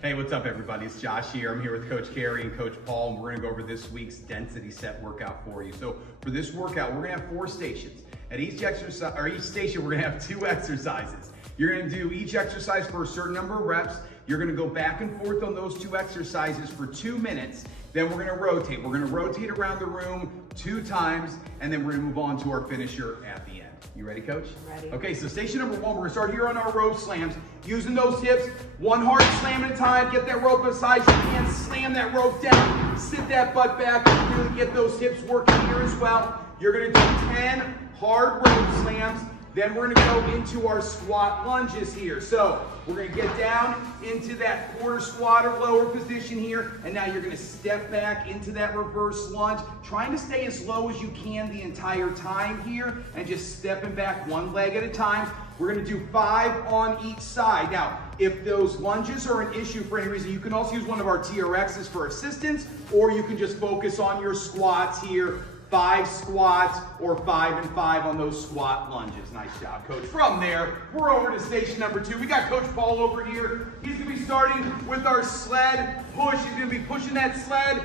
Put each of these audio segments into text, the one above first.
Hey, what's up everybody? It's Josh here. I'm here with Coach Carey and Coach Paul, and we're gonna go over this week's density set workout for you. So for this workout, we're gonna have 4 stations. At each station, we're gonna have 2 exercises. You're gonna do each exercise for a certain number of reps. You're gonna go back and forth on those 2 exercises for 2 minutes. Then we're gonna rotate. We're gonna rotate around the room 2 times, and then we're gonna move on to our finisher at the end. You ready, Coach? Ready. Okay, so station number 1, we're gonna start here on our rope slams. Using those hips, 1 hard slam at a time. Get that rope as high as you can. Slam that rope down. Sit that butt back and really get those hips working here as well. You're gonna do 10 hard rope slams. Then we're gonna go into our squat lunges here. So we're gonna get down into that quarter squat or lower position here, and now you're gonna step back into that reverse lunge, trying to stay as low as you can the entire time here, and just stepping back 1 leg at a time. We're gonna do 5 on each side. Now, if those lunges are an issue for any reason, you can also use one of our TRXs for assistance, or you can just focus on your squats here. 5 squats or 5 and 5 on those squat lunges. Nice job, Coach. From there, we're over to station number 2. We got Coach Paul over here. He's gonna be starting with our sled push. He's gonna be pushing that sled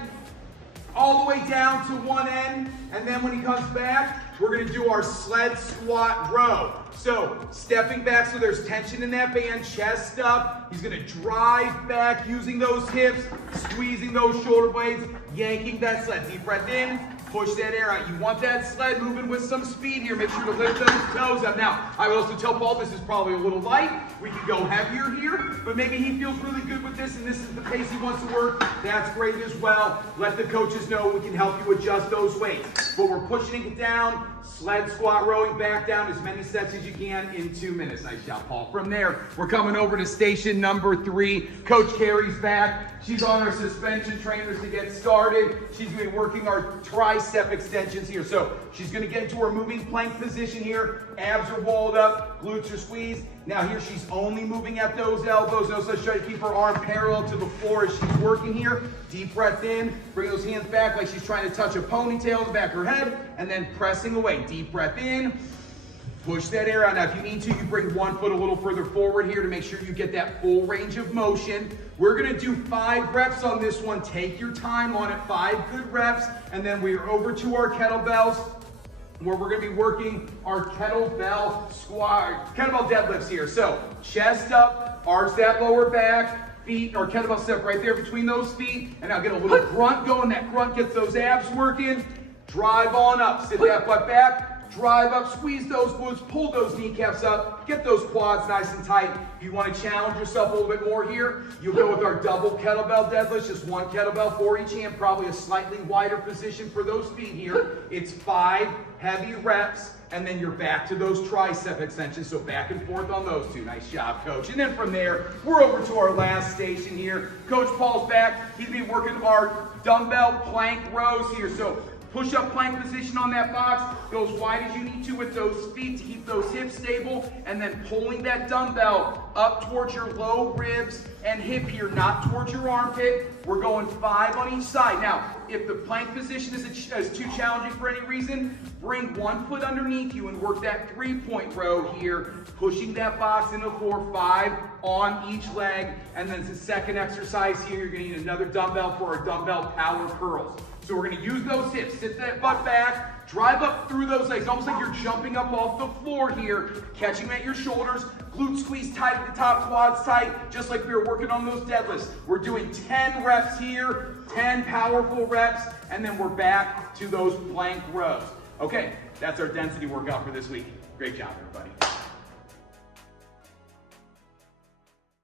all the way down to one end, and then when he comes back, we're gonna do our sled squat row. So, stepping back so there's tension in that band, chest up. He's gonna drive back using those hips, squeezing those shoulder blades, yanking that sled. Deep breath in, push that air out. You want that sled moving with some speed here. Make sure to lift those toes up. Now, I would also tell Paul this is probably a little light. We could go heavier here, but maybe he feels really good with this and this is the pace he wants to work. That's great as well. Let the coaches know we can help you adjust those weights. But we're pushing it down, sled squat, rowing back down as many sets as you can in 2 minutes. Nice job, Paul. From there, we're coming over to station number 3. Coach Carey's back. She's on our suspension trainers to get started. She's gonna be working our tricep extensions here. So she's gonna get into her moving plank position here. Abs are walled up, glutes are squeezed. Now here she's only moving at those elbows. Notice I try to keep her arm parallel to the floor as she's working here. Deep breath in, bring those hands back like she's trying to touch a ponytail in the back of her head, and then pressing away. Deep breath in. Push that air out. Now, if you need to, you bring 1 foot a little further forward here to make sure you get that full range of motion. We're gonna do 5 reps on this one. Take your time on it, 5 good reps, and then we're over to our kettlebells, where we're gonna be working our kettlebell squat, kettlebell deadlifts here. So, chest up, arch that lower back, feet, or kettlebell step right there between those feet, and now get a little grunt going. That grunt gets those abs working. Drive on up, sit that butt back. Drive up, squeeze those glutes, pull those kneecaps up, get those quads nice and tight. If you want to challenge yourself a little bit more here, you'll go with our double kettlebell deadlifts, just 1 kettlebell for each hand, probably a slightly wider position for those feet here. It's 5 heavy reps, and then you're back to those tricep extensions, so back and forth on those 2. Nice job, Coach. And then from there, we're over to our last station here. Coach Paul's back. He's been working our dumbbell plank rows here. So push-up plank position on that box. Go as wide as you need to with those feet to keep those hips stable, and then pulling that dumbbell up towards your low ribs and hip here, not towards your armpit. We're going 5 on each side. Now, if the plank position is too challenging for any reason, bring 1 foot underneath you and work that 3-point row here, pushing that box into the floor, 5 on each leg. And then the second exercise here, you're gonna need another dumbbell for our dumbbell power curls. So we're gonna use those hips, sit that butt back, drive up through those legs, almost like you're jumping up off the floor here, catching at your shoulders, glutes squeeze tight at the top, quads tight, just like we were working on those deadlifts. We're doing 10 reps here, 10 powerful reps, and then we're back to those plank rows. Okay, that's our density workout for this week. Great job, everybody.